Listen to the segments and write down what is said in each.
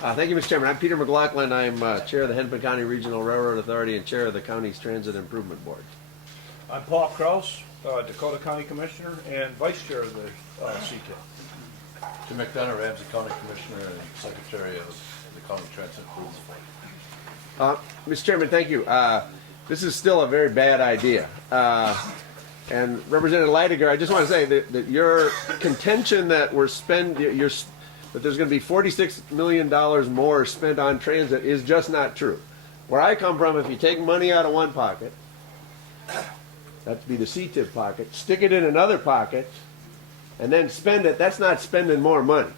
Thank you, Mr. Chairman. I'm Peter McLaughlin. I'm Chair of the Hennepin County Regional Railroad Authority and Chair of the county's Transit Improvement Board. I'm Paul Krause, Dakota County Commissioner and Vice Chair of the CTIB. Jim McDonough, Ramsey County Commissioner and Secretary of the County Transit Improvement Board. Mr. Chairman, thank you. This is still a very bad idea. And Representative Leidiger, I just want to say that your contention that that there's going to be $46 million more spent on transit is just not true. Where I come from, if you take money out of one pocket, that'd be the CTIB pocket, stick it in another pocket, and then spend it, that's not spending more money.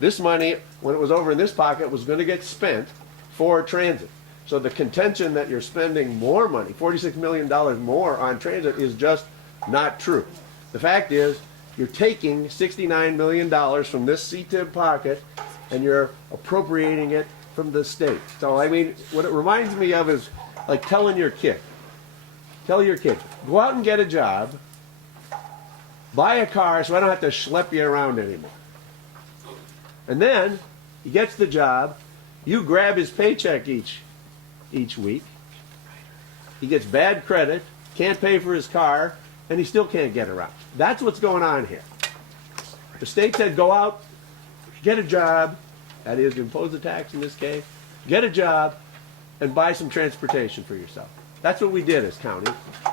This money, when it was over in this pocket, was going to get spent for transit. So the contention that you're spending more money, $46 million more on transit, is just not true. The fact is, you're taking $69 million from this CTIB pocket and you're appropriating it from the state. So, I mean, what it reminds me of is like telling your kid, tell your kid, go out and get a job, buy a car so I don't have to schlep you around anymore. And then he gets the job, you grab his paycheck each week, he gets bad credit, can't pay for his car, and he still can't get around. That's what's going on here. The state said go out, get a job, that is, impose a tax in this case, get a job, and buy some transportation for yourself. That's what we did as county.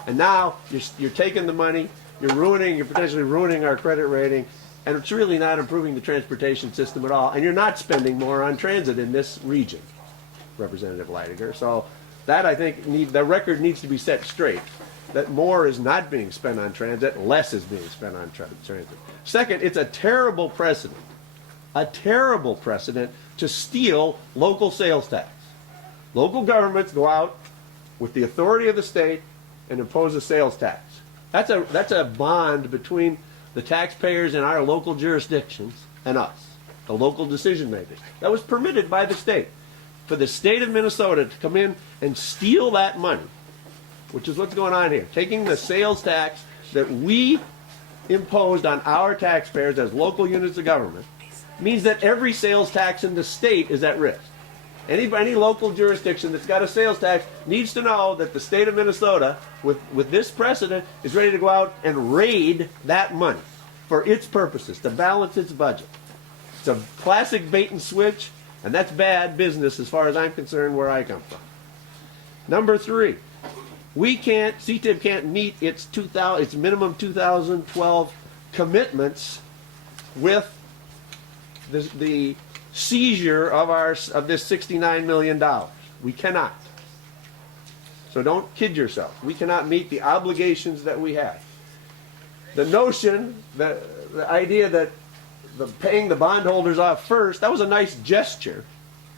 And now you're taking the money, you're potentially ruining our credit rating, and it's really not improving the transportation system at all, and you're not spending more on transit in this region, Representative Leidiger. So that, I think, the record needs to be set straight. That more is not being spent on transit, less is being spent on transit. Second, it's a terrible precedent to steal local sales tax. Local governments go out with the authority of the state and impose a sales tax. That's a bond between the taxpayers in our local jurisdictions and us, the local decision makers. That was permitted by the state. For the state of Minnesota to come in and steal that money, which is what's going on here, taking the sales tax that we imposed on our taxpayers as local units of government, means that every sales tax in the state is at risk. Any local jurisdiction that's got a sales tax needs to know that the state of Minnesota, with this precedent, is ready to go out and raid that money for its purposes, to balance its budget. It's a classic bait and switch, and that's bad business as far as I'm concerned where I come from. Number three, CTIB can't meet its minimum 2012 commitments with the seizure of this $69 million. We cannot. So don't kid yourself. We cannot meet the obligations that we have. The notion, the idea that paying the bondholders off first, that was a nice gesture,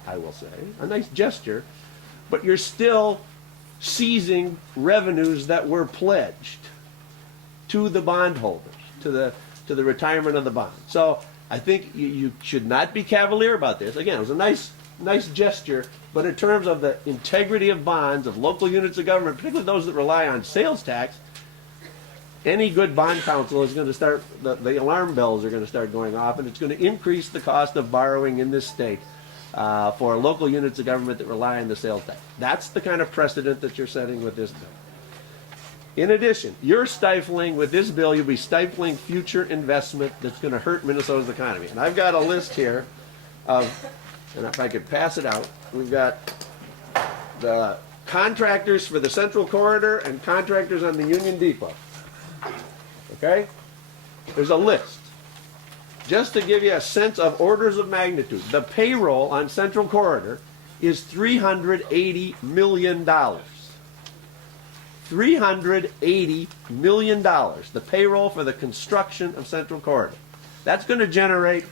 I will say, a nice gesture, but you're still seizing revenues that were pledged to the bondholders, to the retirement of the bond. So I think you should not be cavalier about this. Again, it was a nice gesture, but in terms of the integrity of bonds, of local units of government, particularly those that rely on sales tax, any good bond counsel is going to start, the alarm bells are going to start going off, and it's going to increase the cost of borrowing in this state for local units of government that rely on the sales tax. That's the kind of precedent that you're setting with this bill. In addition, with this bill, you'll be stifling future investment that's going to hurt Minnesota's economy. And I've got a list here and if I could pass it out, we've got the contractors for the Central Corridor and contractors on the Union Depot. Okay? There's a list. Just to give you a sense of orders of magnitude, the payroll on Central Corridor is $380 million. $380 million, the payroll for the construction of Central Corridor. That's going to generate,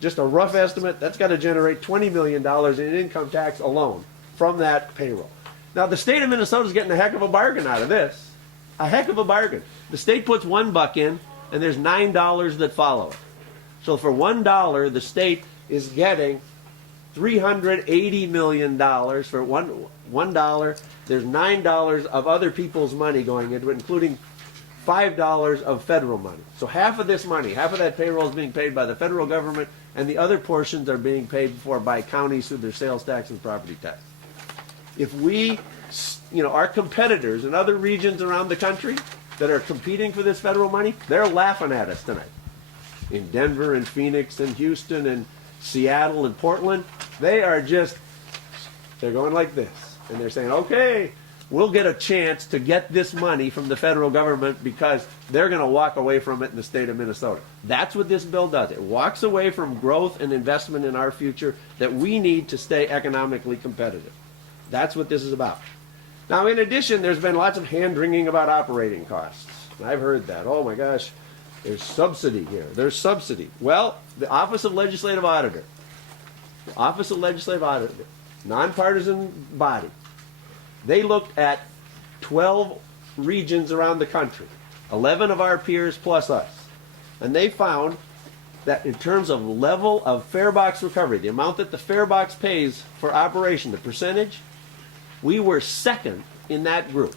just a rough estimate, that's got to generate $20 million in income tax alone from that payroll. Now, the state of Minnesota is getting a heck of a bargain out of this. A heck of a bargain. The state puts $1 in, and there's $9 that follow it. So for $1, the state is getting $380 million for $1. There's $9 of other people's money going into it, including $5 of federal money. So half of this money, half of that payroll is being paid by the federal government, and the other portions are being paid for by counties through their sales tax and property tax. If we, our competitors in other regions around the country that are competing for this federal money, they're laughing at us tonight. In Denver and Phoenix and Houston and Seattle and Portland, they're going like this. And they're saying, okay, we'll get a chance to get this money from the federal government because they're going to walk away from it in the state of Minnesota. That's what this bill does. It walks away from growth and investment in our future that we need to stay economically competitive. That's what this is about. Now, in addition, there's been lots of hand-wringing about operating costs. I've heard that. Oh my gosh, there's subsidy here. There's subsidy. Well, the Office of Legislative Auditor, nonpartisan body, they looked at 12 regions around the country, 11 of our peers plus us, and they found that in terms of level of fare box recovery, the amount that the fare box pays for operation, the percentage, we were second in that group.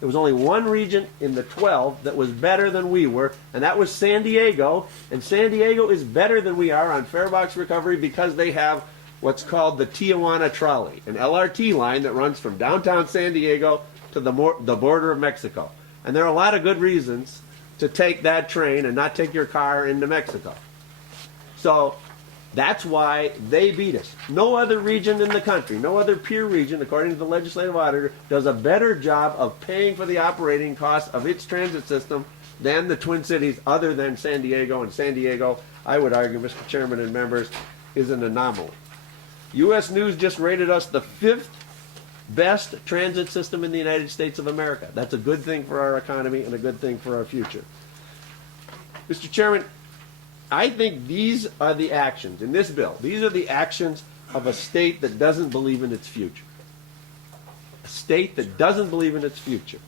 There was only one region in the 12 that was better than we were, and that was San Diego. And San Diego is better than we are on fare box recovery because they have what's called the Tijuana Trolley, an LRT line that runs from downtown San Diego to the border of Mexico. And there are a lot of good reasons to take that train and not take your car into Mexico. So that's why they beat us. No other region in the country, no other peer region, according to the legislative auditor, does a better job of paying for the operating costs of its transit system than the Twin Cities, other than San Diego. And San Diego, I would argue, Mr. Chairman and members, is an anomaly. U.S. News just rated us the 5th best transit system in the United States of America. That's a good thing for our economy and a good thing for our future. Mr. Chairman, I think these are the actions in this bill. These are the actions of a state that doesn't believe in its future. A state that doesn't believe in its future.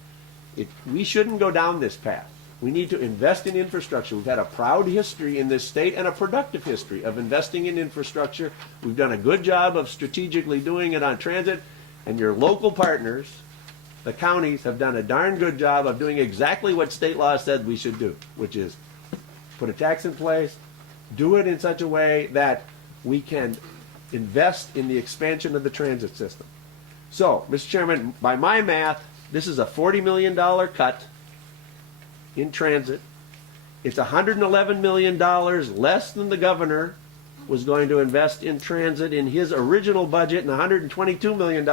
We shouldn't go down this path. We need to invest in infrastructure. We've had a proud history in this state and a productive history of investing in infrastructure. We've done a good job of strategically doing it on transit, and your local partners, the counties, have done a darn good job of doing exactly what state law said we should do, which is put a tax in place, do it in such a way that we can invest in the expansion of the transit system. So, Mr. Chairman, by my math, this is a $40 million cut in transit. It's $111 million less than the governor was going to invest in transit in his original budget, and $122 million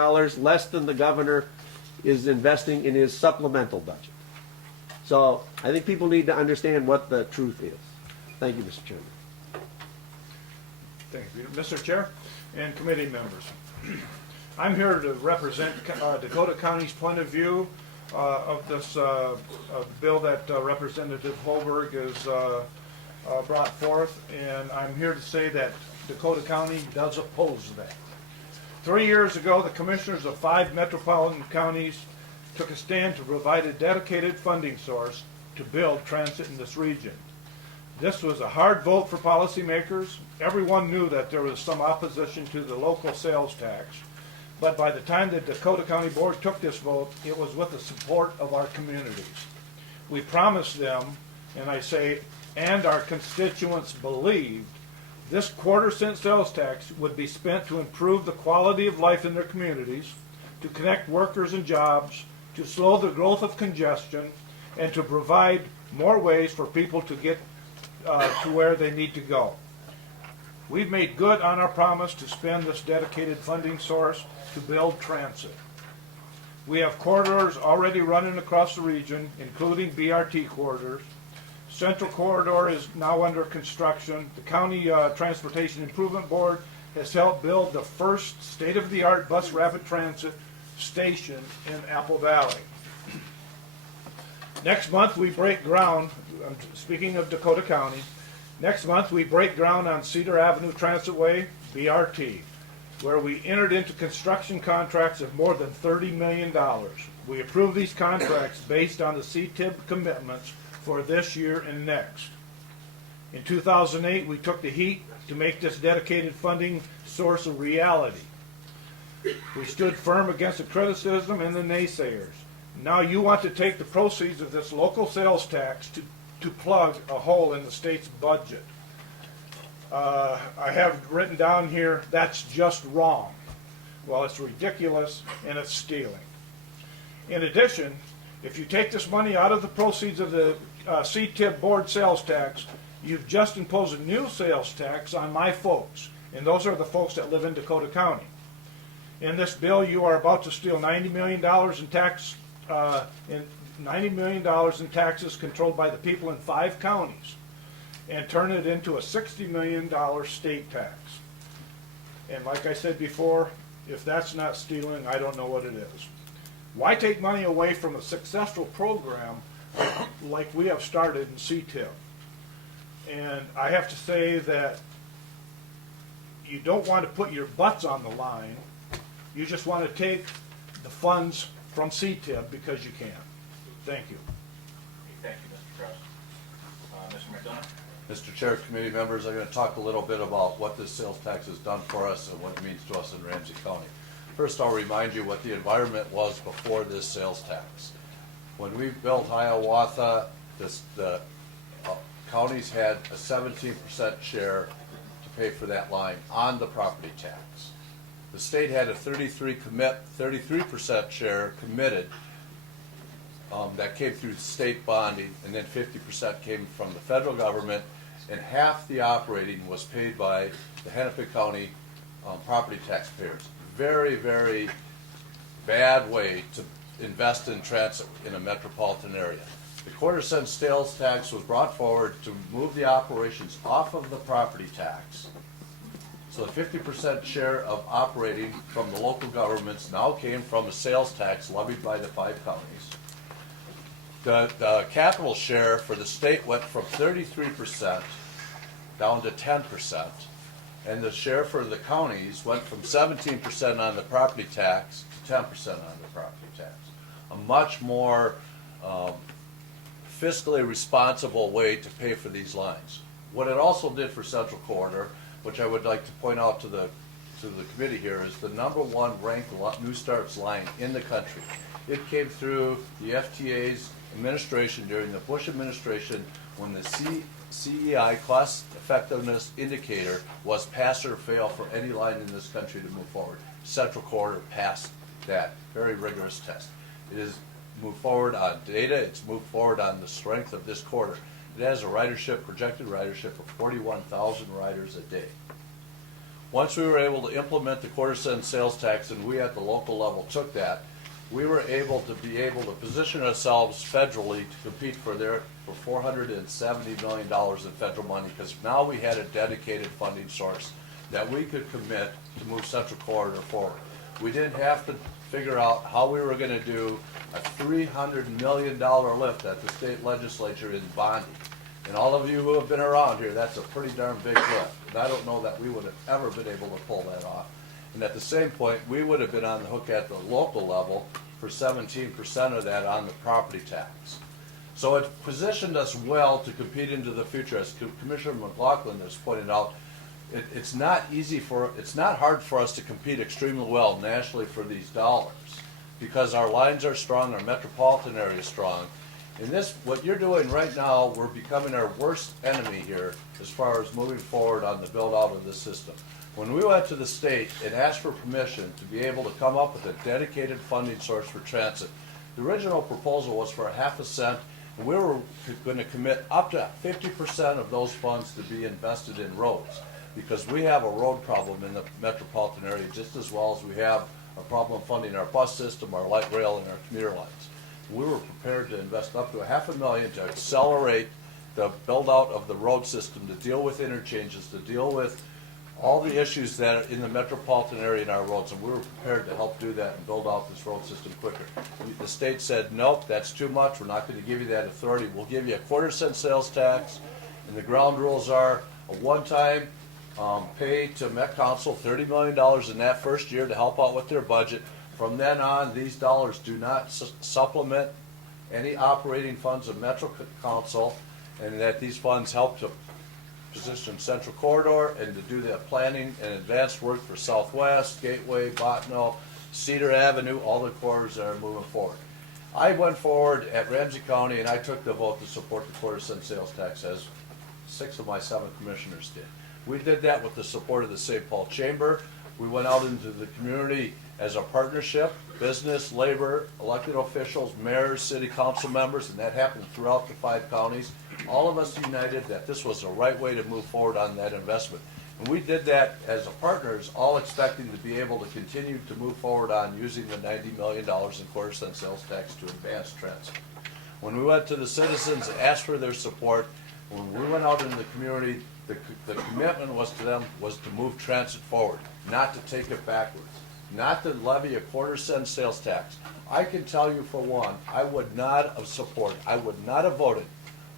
less than the governor is investing in his supplemental budget. So I think people need to understand what the truth is. Thank you, Mr. Chairman. Thank you, Mr. Chair and committee members. I'm here to represent Dakota County's point of view of this bill that Representative Holberg has brought forth, and I'm here to say that Dakota County does oppose that. 3 years ago, the commissioners of 5 metropolitan counties took a stand to provide a dedicated funding source to build transit in this region. This was a hard vote for policymakers. Everyone knew that there was some opposition to the local sales tax, but by the time the Dakota County Board took this vote, it was with the support of our communities. We promised them, and I say, and our constituents believed, this quarter-cent sales tax would be spent to improve the quality of life in their communities, to connect workers and jobs, to slow the growth of congestion, and to provide more ways for people to get to where they need to go. We've made good on our promise to spend this dedicated funding source to build transit. We have corridors already running across the region, including BRT corridors. Central Corridor is now under construction. The County Transportation Improvement Board has helped build the first state-of-the-art bus rapid transit station in Apple Valley. Next month we break ground, speaking of Dakota County, next month we break ground on Cedar Avenue Transitway, BRT, where we entered into construction contracts of more than $30 million. We approved these contracts based on the CTIB commitments for this year and next. In 2008, we took the heat to make this dedicated funding source a reality. We stood firm against the criticism and the naysayers. Now you want to take the proceeds of this local sales tax to plug a hole in the state's budget. I have written down here, that's just wrong. Well, it's ridiculous and it's stealing. In addition, if you take this money out of the proceeds of the CTIB board sales tax, you've just imposed a new sales tax on my folks, and those are the folks that live in Dakota County. In this bill, you are about to steal $90 million in tax, $90 million in taxes controlled by the people in 5 counties, and turn it into a $60 million state tax. And like I said before, if that's not stealing, I don't know what it is. Why take money away from a successful program like we have started in CTIB? And I have to say that you don't want to put your butts on the line. You just want to take the funds from CTIB because you can. Thank you. Thank you, Mr. Krause. Mr. McDonough? Mr. Chair, committee members, I'm going to talk a little bit about what this sales tax has done for us and what it means to us in Ramsey County. First, I'll remind you what the environment was before this sales tax. When we built Hiawatha, the counties had a 17% share to pay for that line on the property tax. The state had a 33% share committed that came through state bonding, and then 50% came from the federal government, and half the operating was paid by the Hennepin County property taxpayers. Very, very bad way to invest in transit in a metropolitan area. The quarter-cent sales tax was brought forward to move the operations off of the property tax. So the 50% share of operating from the local governments now came from a sales tax levied by the 5 counties. The capital share for the state went from 33% down to 10%. And the share for the counties went from 17% on the property tax to 10% on the property tax. A much more fiscally responsible way to pay for these lines. What it also did for Central Corridor, which I would like to point out to the committee here, is the #1 ranked New Starts line in the country. It came through the FTA's administration during the Bush administration when the CEI, cost effectiveness indicator, was pass or fail for any line in this country to move forward. Central Corridor passed that very rigorous test. It has moved forward on data, it's moved forward on the strength of this corridor. It has a ridership, projected ridership of 41,000 riders a day. Once we were able to implement the quarter-cent sales tax, and we at the local level took that, we were able to position ourselves federally to compete for $470 million in federal money, because now we had a dedicated funding source that we could commit to move Central Corridor forward. We didn't have to figure out how we were going to do a $300 million lift at the state legislature in bonding. And all of you who have been around here, that's a pretty darn big lift. And I don't know that we would have ever been able to pull that off. And at the same point, we would have been on the hook at the local level for 17% of that on the property tax. So it positioned us well to compete into the future. As Commissioner McLaughlin has pointed out, it's not hard for us to compete extremely well nationally for these dollars, because our lines are strong, our metropolitan area is strong. In this, what you're doing right now, we're becoming our worst enemy here as far as moving forward on the build out of this system. When we went to the state and asked for permission to be able to come up with a dedicated funding source for transit, the original proposal was for 1/2 cent, and we were going to commit up to 50% of those funds to be invested in roads, because we have a road problem in the metropolitan area just as well as we have a problem funding our bus system, our light rail, and our commuter lines. We were prepared to invest up to $500,000 to accelerate the build out of the road system, to deal with interchanges, to deal with all the issues that are in the metropolitan area in our roads, and we were prepared to help do that and build out this road system quicker. The state said, nope, that's too much, we're not going to give you that authority, we'll give you a quarter-cent sales tax, and the ground rules are a one-time pay to Met Council $30 million in that first year to help out with their budget. From then on, these dollars do not supplement any operating funds of Metro Council, and that these funds help to position Central Corridor and to do the planning and advanced work for Southwest, Gateway, Bottineau, Cedar Avenue, all the corridors that are moving forward. I went forward at Ramsey County and I took the vote to support the quarter-cent sales tax, as 6 of my 7 commissioners did. We did that with the support of the St. Paul Chamber. We went out into the community as a partnership, business, labor, elected officials, mayors, city council members, and that happened throughout the 5 counties. All of us united that this was the right way to move forward on that investment. And we did that as a partners, all expecting to be able to continue to move forward on using the $90 million in quarter-cent sales tax to advance trends. When we went to the citizens, asked for their support, when we went out into the community, the commitment was to them was to move transit forward, not to take it backwards, not to levy a quarter-cent sales tax. I can tell you for one, I would not have voted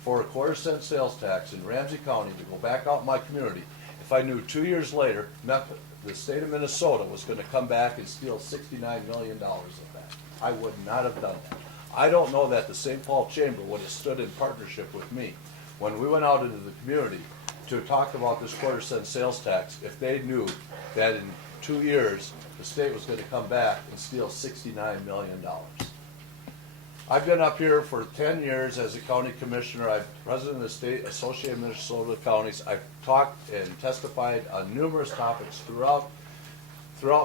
for a quarter-cent sales tax in Ramsey County to go back out in my community if I knew 2 years later, the state of Minnesota was going to come back and steal $69 million of that. I would not have done that. I don't know that the St. Paul Chamber would have stood in partnership with me when we went out into the community to talk about this quarter-cent sales tax if they knew that in 2 years the state was going to come back and steal $69 million. I've been up here for 10 years as a county commissioner. I'm president of the state Associated Minnesota Counties. I've talked and testified on numerous topics throughout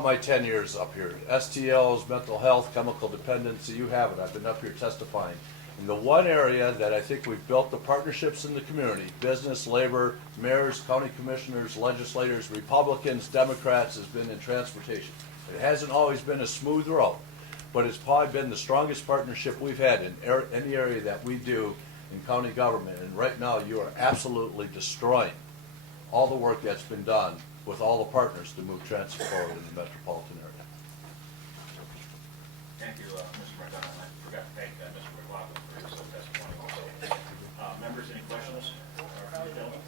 my 10 years up here. STLs, mental health, chemical dependency, you have it. I've been up here testifying. And the one area that I think we've built the partnerships in the community, business, labor, mayors, county commissioners, legislators, Republicans, Democrats, has been in transportation. It hasn't always been a smooth road, but it's probably been the strongest partnership we've had in any area that we do in county government. And right now, you are absolutely destroying all the work that's been done with all the partners to move transit forward in the metropolitan area. Thank you, Mr. McDonough. I forgot to thank Mr. McLaughlin for his testimony also. Members, any questions? From the gentleman?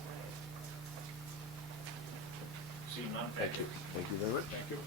Seeing none, Thank you. Thank you very much. Thank you.